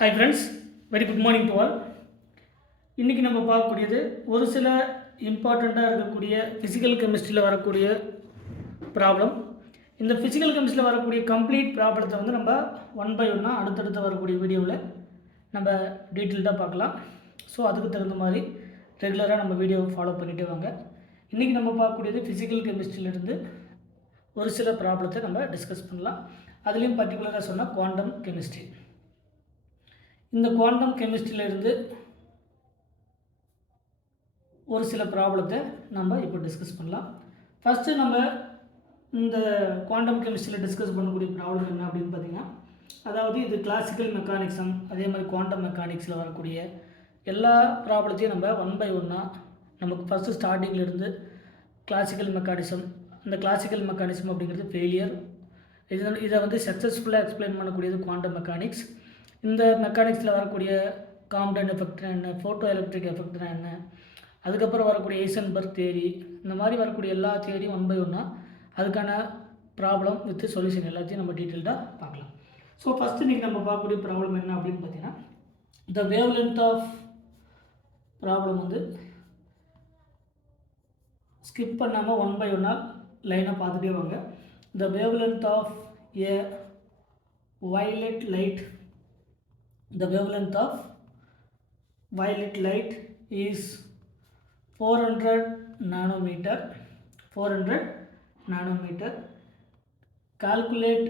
Hi friends, very good morning to all. இன்றைக்கி நம்ம பார்க்கக்கூடியது ஒரு சில இம்பார்ட்டண்ட்டாக இருக்கக்கூடிய ஃபிசிக்கல் கெமிஸ்ட்ரியில் வரக்கூடிய ப்ராப்ளம். இந்த ஃபிசிக்கல் கெமிஸ்ட்ரியில் வரக்கூடிய கம்ப்ளீட் ப்ராப்ளத்தை வந்து நம்ம ஒன் பை ஒன்னாக அடுத்தடுத்து வரக்கூடிய வீடியோவில் நம்ம டீட்டெயில்டாக பார்க்கலாம். ஸோ அதுக்கு தகுந்த மாதிரி ரெகுலராக நம்ம வீடியோவை ஃபாலோ பண்ணிகிட்டே வாங்க. இன்றைக்கி நம்ம பார்க்கக்கூடியது ஃபிசிக்கல் கெமிஸ்ட்ரியிலிருந்து ஒரு சில ப்ராப்ளத்தை நம்ம டிஸ்கஸ் பண்ணலாம். அதுலேயும் பர்டிகுலராக சொன்னால் குவாண்டம் கெமிஸ்ட்ரி. இந்த குவாண்டம் கெமிஸ்ட்ரியிலிருந்து ஒரு சில ப்ராப்ளத்தை நம்ம இப்போ டிஸ்கஸ் பண்ணலாம். ஃபஸ்ட்டு நம்ம இந்த குவாண்டம் கெமிஸ்ட்ரியில் டிஸ்கஸ் பண்ணக்கூடிய ப்ராப்ளம் என்ன அப்படின்னு பார்த்திங்கன்னா, அதாவது இது கிளாசிக்கல் மெக்கானிக்ஸம் அதே மாதிரி குவாண்டம் மெக்கானிக்ஸில் வரக்கூடிய எல்லா ப்ராப்ளத்தையும் நம்ம ஒன் பை ஒன்னாக நமக்கு ஃபஸ்ட்டு ஸ்டார்டிங்கிலிருந்து கிளாசிக்கல் மெக்கானிசம், அந்த கிளாசிக்கல் மெக்கானிசம் அப்படிங்கிறது ஃபெயிலியர், இதை வந்து சக்ஸஸ்ஃபுல்லாக எக்ஸ்பிளைன் பண்ணக்கூடியது குவாண்டம் மெக்கானிக்ஸ். இந்த மெக்கானிக்ஸில் வரக்கூடிய காம்டன் எஃபெக்ட்னா என்ன, ஃபோட்டோ எலக்ட்ரிக் எஃபெக்ட்னா என்ன, அதுக்கப்புறம் வரக்கூடிய ஹைசன்பர்க் தியரி, இந்த மாதிரி வரக்கூடிய எல்லா தியரியும் ஒன் பை ஒன்னாக அதுக்கான ப்ராப்ளம் வித் சொல்யூஷன் எல்லாத்தையும் நம்ம டீட்டெயில்டாக பார்க்கலாம். ஸோ ஃபஸ்ட்டு இன்றைக்கி நம்ம பார்க்கக்கூடிய ப்ராப்ளம் என்ன அப்படின்னு பார்த்தீங்கன்னா, the wavelength of problem வந்து ஸ்கிப் பண்ணாமல் ஒன் பை ஒன்னாக லைனாக பார்த்துட்டே வாங்க. The wavelength of a violet light, the wavelength of violet light is 400 nanometer. Calculate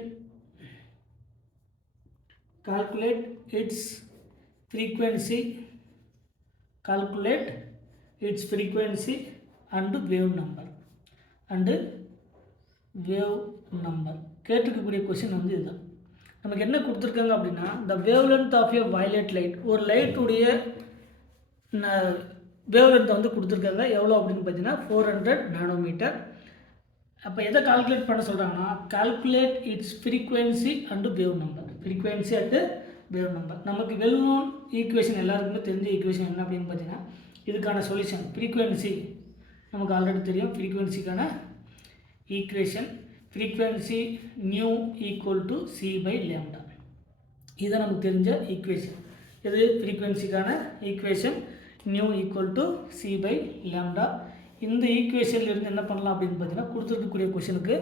its frequency and wave number. கேட்டிருக்கக்கூடிய கொஸ்டின் வந்து இதுதான். நமக்கு என்ன கொடுத்துருக்காங்க அப்படின்னா, the wavelength of a violet light, ஒரு லைட்டுடைய வேவ் லென்த்தை வந்து கொடுத்துருக்காங்க. எவ்வளோ அப்படின்னு பார்த்தீங்கன்னா 400 நானோமீட்டர். அப்போ எதை கால்குலேட் பண்ண சொல்கிறாங்கன்னா, calculate it's frequency and wave number. நமக்கு வெல் நோன் ஈக்குவேஷன் எல்லாருக்குமே தெரிஞ்ச ஈக்குவேஷன் என்ன அப்படின்னு பார்த்தீங்கன்னா, இதுக்கான சொல்யூஷன் ஃப்ரீக்வன்சி நமக்கு ஆல்ரெடி தெரியும். ஃப்ரீக்வன்சிக்கான equation frequency nu equal to c by lambda. இதை நமக்கு தெரிஞ்ச ஈக்குவேஷன். இது ஃப்ரீக்வன்சிக்கான equation nu equal to c by lambda. இந்த ஈக்குவேஷன்லேருந்து என்ன பண்ணலாம் அப்படின்னு பார்த்தீங்கன்னா, கொடுத்துருக்கக்கூடிய கொஷனுக்கு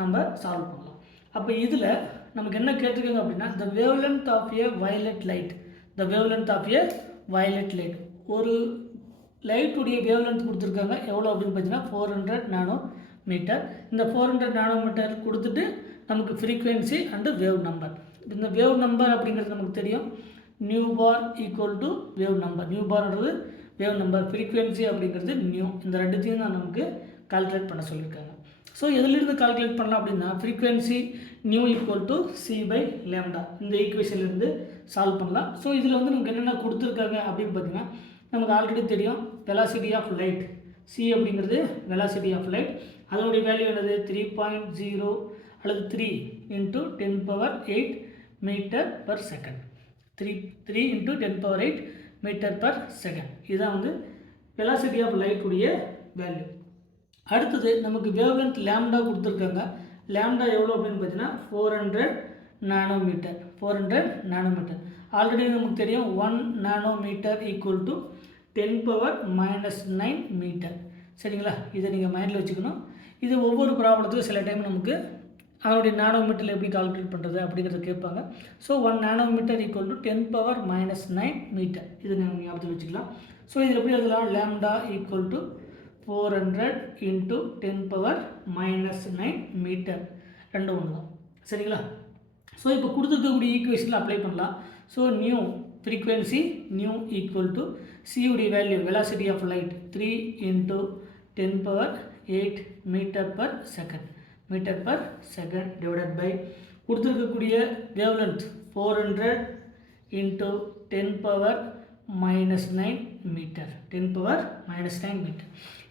நம்ம சால்வ் பண்ணலாம். அப்போ இதில் நமக்கு என்ன கேட்டிருக்காங்க அப்படின்னா, the wavelength of a violet light, ஒரு லைட்டுடைய வேவ் லென்த் கொடுத்துருக்காங்க. எவ்வளோ அப்படின்னு பார்த்தீங்கன்னா 400 நானோமீட்டர். இந்த 400 நானோமீட்டர் கொடுத்துட்டு நமக்கு ஃப்ரீக்வன்சி அண்டு வேவ் நம்பர். இந்த வேவ் நம்பர் அப்படிங்கிறது நமக்கு தெரியும், nu bar equal to wave number. Nu பார்ன்றது வேவ் நம்பர், ஃப்ரீக்வன்சி அப்படிங்கிறது நியூ. இந்த ரெண்டுத்தையும் தான் நமக்கு கால்குலேட் பண்ண சொல்லியிருக்காங்க. ஸோ எதுலேருந்து கால்குலேட் பண்ணலாம் அப்படின்னா, frequency nu equal to c by lambda, இந்த ஈக்குவேஷன்லேருந்து சால்வ் பண்ணலாம். ஸோ இதில் வந்து நமக்கு என்னென்ன கொடுத்துருக்காங்க அப்படின்னு பார்த்தீங்கன்னா, நமக்கு ஆல்ரெடி தெரியும் வெலாசிட்டி ஆஃப் லைட், சி அப்படிங்கிறது வெலாசிட்டி ஆஃப் லைட். அதனுடைய வேல்யூ என்னது 3.0 அல்லது 3 × 10⁸ metre per second. 3 × 10⁸ metre per second. இதுதான் வந்து வெலாசிட்டி ஆஃப் லைட்டுடைய வேல்யூ. அடுத்தது நமக்கு வேவ் லென்த் லேம்டா கொடுத்துருக்காங்க. லேம்டா எவ்வளோ அப்படின்னு பார்த்தீங்கன்னா 400 நானோமீட்டர். ஆல்ரெடி நமக்கு தெரியும் 1 நானோமீட்டர் ஈக்குவல் டு 10⁻⁹ மீட்டர். சரிங்களா? இதை நீங்கள் மைண்டில் வச்சுக்கணும். இது ஒவ்வொரு ப்ராப்ளத்துக்கும் சில டைம் நமக்கு அதனுடைய நானோமீட்டரில் எப்படி கால்குலேட் பண்ணுறது அப்படிங்கிறத கேட்பாங்க. So 1 nanometre equal to 10⁻⁹ metre. இதை நம்ம ஞாபகத்தில் வச்சுக்கலாம். ஸோ இதில் எப்படி எழுதலாம், லேம்டா ஈக்குவல் டு 400 × 10⁻⁹ மீட்டர். ரெண்டும் ஒன்று தான். சரிங்களா? ஸோ இப்போ கொடுத்துருக்கக்கூடிய ஈக்குவேஷனில் அப்ளை பண்ணலாம். So nu frequency nu equal to சியுடைய value velocity of light 3 × 10⁸ metre per second divided by கொடுத்துருக்கக்கூடிய வேவ் லென்த் 400 × 10⁻⁹ மீட்டர்.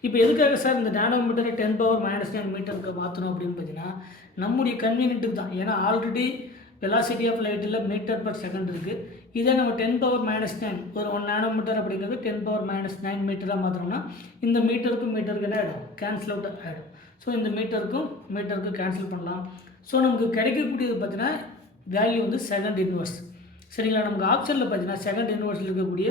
இப்போ எதுக்காக சார் இந்த நானோமீட்டரை 10⁻⁹ மீட்டருக்கு மாற்றணும் அப்படின்னு பார்த்தீங்கன்னா, நம்முடைய கன்வீனியன்ட்டுக்கு தான். ஏன்னா ஆல்ரெடி வெலாசிட்டி ஆஃப் லைட்டில் மீட்டர் பர் செகண்ட் இருக்குது. இதே நம்ம 10⁻⁹ ஒரு 1 நானோமீட்டர் அப்படிங்கிறது 10⁻⁹ மீட்டராக மாற்றணும்னா இந்த மீட்டருக்கும் என்ன ஆகிடும், கேன்சல் அவுட் ஆகிடும். ஸோ இந்த மீட்டருக்கும் கேன்சல் பண்ணலாம். ஸோ நமக்கு கிடைக்கக்கூடியது பார்த்தீங்கன்னா வேல்யூ வந்து செகண்ட் இன்வர்ஸ். சரிங்களா. நமக்கு ஆப்ஷனில் பார்த்தீங்கன்னா செகண்ட் இன்வர்ஸில் இருக்கக்கூடிய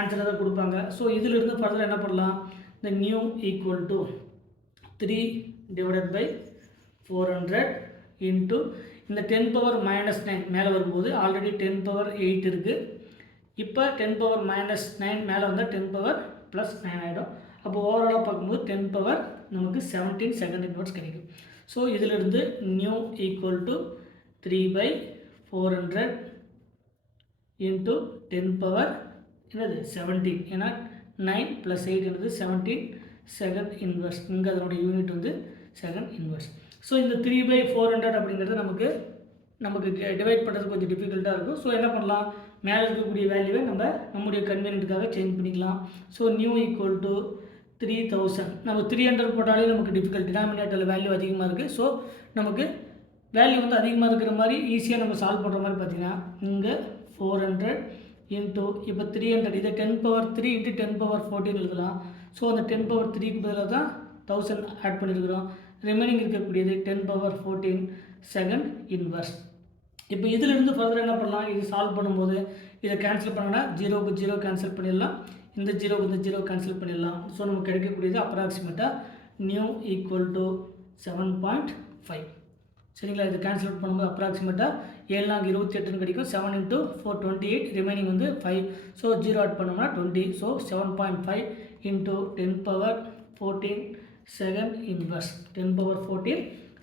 ஆன்சரை தான் கொடுப்பாங்க. ஸோ இதிலிருந்து ஃபர்தர் என்ன பண்ணலாம், இந்த nu equal to 3 divided by 400 into இந்த 10 பவர் -9 மேலே வரும்போது ஆல்ரெடி 10 பவர் 8 இருக்குது. இப்போ 10 பவர் -9 மேலே வந்தால் 10 பவர் +9 ஆகிடும். அப்போ ஓவராலாக பார்க்கும்போது 10 பவர் நமக்கு 17 செகண்ட் இன்வர்ஸ் கிடைக்கும். ஸோ இதிலிருந்து new equal to 3/400 into 10 power என்னது 17, ஏன்னா 9 + 8 என்னது 17 செகண்ட் இன்வர்ஸ். இங்கே அதனுடைய யூனிட் வந்து செகண்ட் இன்வர்ஸ். ஸோ இந்த 3/400 அப்படிங்கிறது நமக்கு டிவைட் பண்ணுறது கொஞ்சம் டிஃபிகல்ட்டாக இருக்கும். ஸோ என்ன பண்ணலாம், மேலே இருக்கக்கூடிய வேல்யூவை நம்முடைய கன்வீனியன்ட்டுக்காக சேஞ்ச் பண்ணிக்கலாம். So new equal to 3000. நம்ம 300 போட்டாலே நமக்கு டிஃபிகல்ட், டினாமினேட்டரில் வேல்யூ அதிகமாக இருக்குது. ஸோ நமக்கு வேல்யூ வந்து அதிகமாக இருக்கிற மாதிரி ஈஸியாக நம்ம சால்வ் பண்ணுற மாதிரி பார்த்தீங்கன்னா இங்கே 400 இன்ட்டு இப்போ 300, இதை 10 பவர் 3 இன்ட்டு 10 பவர் 14 எழுதலாம். ஸோ அந்த 10 பவர் 3க்கு பதிலாக தான் 1000 ஆட் பண்ணியிருக்கிறோம். ரிமைனிங் இருக்கக்கூடியது 10 பவர் 14 செகண்ட் இன்வர்ஸ். இப்போ இதிலிருந்து ஃபர்தர் என்ன பண்ணலாம், இது சால்வ் பண்ணும்போது இதை கேன்சல் பண்ணோன்னா 0க்கு 0 கேன்சல் பண்ணிடலாம், இந்த 0க்கு இந்த 0 கேன்சல் பண்ணிடலாம். ஸோ நமக்கு கிடைக்கக்கூடியது அப்ராக்சிமேட்டாக நியூ ஈக்குவல் டு 7.5. சரிங்களா. இது கேன்சல் அவுட் பண்ணும்போது அப்ராக்சிமேட்டாக 7 நாங்க 28 கிடைக்கும். 7 × 4 28, ரிமைனிங் வந்து 5. ஸோ 0 ஆட் பண்ணோம்னா 20. So 7.5 into 10 power 14 second inverse. 10 power 14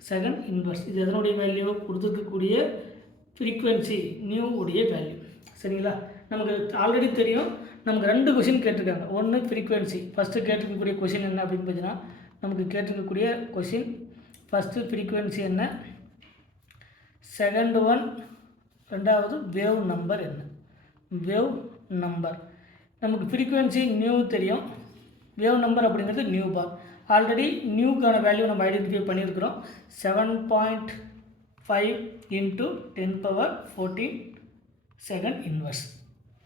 second inverse. இது எதனுடைய வேல்யூ, கொடுத்துருக்கக்கூடிய ஃப்ரீக்வன்சி நியூ உடைய வேல்யூ. சரிங்களா. நமக்கு ஆல்ரெடி தெரியும், நமக்கு 2 கொஷின் கேட்டிருக்காங்க. ஒன்று ஃப்ரீக்வன்சி, ஃபஸ்ட்டு கேட்டிருக்கக்கூடிய கொஷின் என்ன அப்படின்னு பார்த்தீங்கன்னா, நமக்கு கேட்டிருக்கக்கூடிய கொஷின் ஃபஸ்ட்டு ஃப்ரீக்வன்சி என்ன, செகண்ட் ஒன் ரெண்டாவது வேவ் நம்பர் என்ன. வேவ் நம்பர் நமக்கு ஃப்ரீக்வன்சி நியூ தெரியும், வேவ் நம்பர் அப்படிங்கிறது நியூ பார். ஆல்ரெடி நியூக்கான வேல்யூ நம்ம ஐடென்டிஃபை பண்ணியிருக்கிறோம். 7.5 இன்ட்டு 10 பவர் 14 செகண்ட் இன்வர்ஸ்.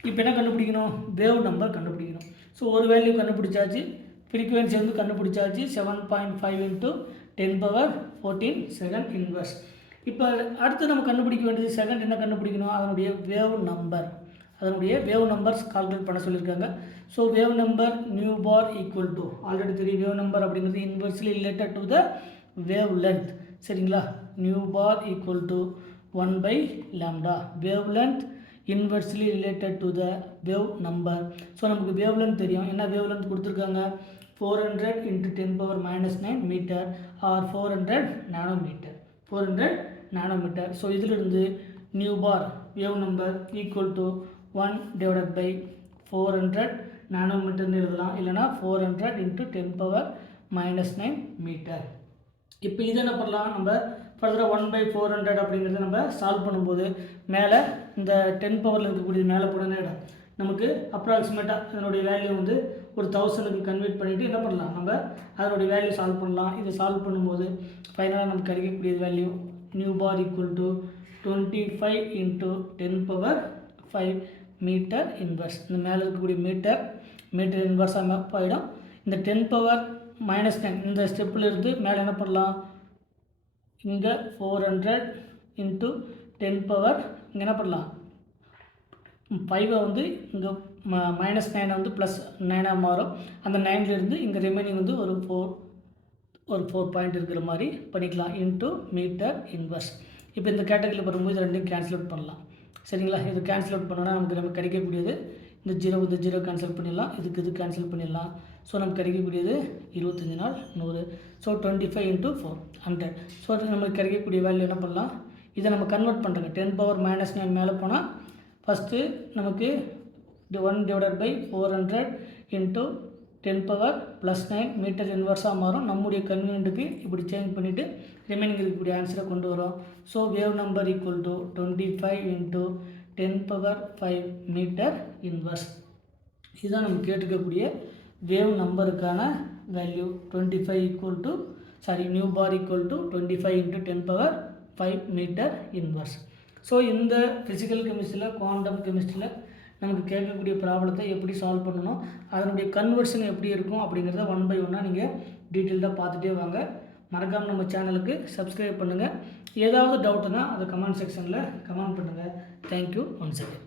இப்போ என்ன கண்டுபிடிக்கணும், வேவ் நம்பர் கண்டுபிடிக்கணும். ஸோ ஒரு வேல்யூ கண்டுபிடிச்சாச்சு, ஃப்ரீக்வன்சி வந்து கண்டுபிடிச்சாச்சு. 7.5 இன்ட்டு 10 பவர் 14 செகண்ட் இன்வர்ஸ். இப்போ அடுத்து நம்ம கண்டுபிடிக்க வேண்டியது செகண்ட் என்ன கண்டுபிடிக்கணும், அதனுடைய வேவ் நம்பர். அதனுடைய வேவ் நம்பர்ஸ் கால்குலேட் பண்ண சொல்லியிருக்காங்க. So wave number nu bar equal to, already தெரியும் வேவ் நம்பர் அப்படிங்கிறது inversely related to the wavelength. சரிங்களா. Nu bar equal to 1/λ. Wavelength inversely related to the wave number. So நமக்கு wavelength தெரியும். என்ன wavelength கொடுத்துருக்காங்க, 400 × 10 power -9 metre or 400 nanometre. 400 nanometre. So இதிலிருந்து nu bar wave number equal to 1/400 நானோமீட்டர்னு எழுதலாம், இல்லைனா 400 × 10 power -9 metre. இப்போ இது என்ன பண்ணலாம், நம்ம ஃபர்தராக 1/400 அப்படிங்கிறத நம்ம சால்வ் பண்ணும்போது மேலே இந்த 10 பவரில் இருக்கக்கூடிய மேலே போன இடம் நமக்கு அப்ராக்சிமேட்டாக அதனுடைய வேல்யூ வந்து ஒரு 1000க்கு கன்வெர்ட் பண்ணிவிட்டு என்ன பண்ணலாம், நம்ம அதனுடைய வேல்யூ சால்வ் பண்ணலாம். இது சால்வ் பண்ணும்போது ஃபைனலாக நமக்கு கிடைக்கக்கூடிய value nu bar equal to 25 × 10 power 5 metre inverse. இந்த மேலே இருக்கக்கூடிய மீட்டர் இன்வர்ஸாக மேப் ஆகிடும். இந்த 10 பவர் -9 இந்த ஸ்டெப்பில் இருந்து மேலே என்ன பண்ணலாம், இங்கே 400 × 10 பவர் இங்கே என்ன பண்ணலாம், 5 வந்து இங்கே -9 வந்து +9 மாறும். அந்த 9லேருந்து இங்கே ரிமைனிங் வந்து ஒரு 4 பாயிண்ட் இருக்கிற மாதிரி பண்ணிக்கலாம் இன்ட்டு மீட்டர் இன்வர்ஸ். இப்போ இந்த கேட்டகரியில் வரும்போது இது ரெண்டையும் கேன்சல் அவுட் பண்ணலாம். சரிங்களா. இது கேன்சல் அவுட் பண்ணோன்னா நமக்கு கிடைக்கக்கூடியது இந்த 0 கேன்சல் பண்ணிடலாம், இது கேன்சல் பண்ணிடலாம். ஸோ நமக்கு கிடைக்கக்கூடியது 25 நாள் 100. ஸோ 25 × 4 100. ஸோ நமக்கு கிடைக்கக்கூடிய வேல்யூ என்ன பண்ணலாம், இதை நம்ம கன்வெர்ட் பண்ணுறோங்க. 10 பவர் -9 மேலே போனால் ஃபஸ்ட்டு நமக்கு 1/400 × 10 பவர் +9 மீட்டர் இன்வர்ஸாக மாறும். நம்முடைய கன்வீனியன்ட்டுக்கு இப்படி சேஞ்ச் பண்ணிவிட்டு ரிமைனிங் இருக்கக்கூடிய ஆன்சரை கொண்டு வரோம். So wave number equal to 25 × 10 power 5 metre inverse. இதுதான் நம்ம கேட்டுக்கக்கூடிய வேவ் நம்பருக்கான value. 25 nu bar equal to 25 × 10 power 5 metre inverse. So இந்த ஃபிசிக்கல் கெமிஸ்ட்ரியில், குவாண்டம் கெமிஸ்ட்ரியில் நமக்கு கேட்கக்கூடிய ப்ராப்ளத்தை எப்படி சால்வ் பண்ணணும், அதனுடைய கன்வர்ஷன் எப்படி இருக்கும் அப்படிங்கிறத 1 by 1 நீங்கள் டீட்டெயில்டாக பார்த்துட்டே வாங்க. மறக்காமல் நம்ம சேனலுக்கு சப்ஸ்கிரைப் பண்ணுங்கள். ஏதாவது டவுட்டுனா அதை கமெண்ட் செக்ஷனில் கமெண்ட் பண்ணுங்கள். Thank you once again.